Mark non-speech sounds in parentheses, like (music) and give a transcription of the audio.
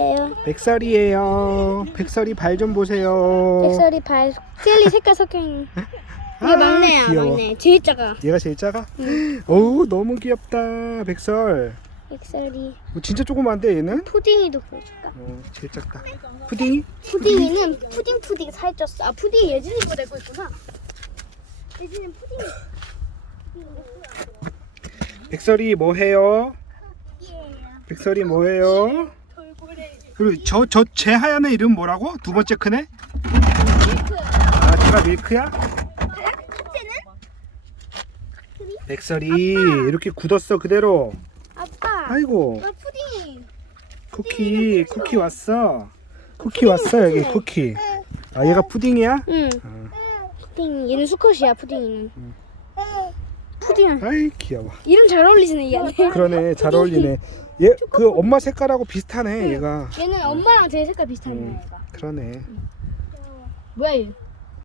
예요. 백설이에요. 백설이 발 좀 보세요. 백설이 발 젤리 색깔 섞여 있는. (laughs) 이게 아, 막내야, 귀여워. 막내. 제일 작아. 얘가 제일 작아? (gasps) 어우 너무 귀엽다 백설. 백설이. 뭐 진짜 조그만데 얘는? 푸딩이도 보여줄까? 어, 제일 작다. 푸딩이? 푸딩이는 푸딩 푸딩 살쪘어. 아 푸딩이 예진이보다 내고 있구나. 예진이는 푸딩이. 백설이 뭐 해요? 백설이 뭐 해요? 그리고 저 저 제 하얀 애 이름 뭐라고? 두 번째 큰 애? 아 제가 밀크야? 백설이 이렇게 굳었어 그대로. 아빠. 아이고 나 푸딩이. 쿠키 쿠키 왔어. 쿠키 왔어 여기 쿠키. 아 얘가 푸딩이야? 응. 어. 푸딩. 얘는 수컷이야 푸딩이는. 푸딩. 아이 귀여워. 이름 잘 어울리시네 얘네. 그러네 잘 어울리네. 얘 (laughs) 그 엄마 색깔하고 비슷하네 얘가. 얘는 엄마랑 제 색깔 비슷한 음. 애가. 그러네. 뭐야 얘?